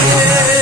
yeah.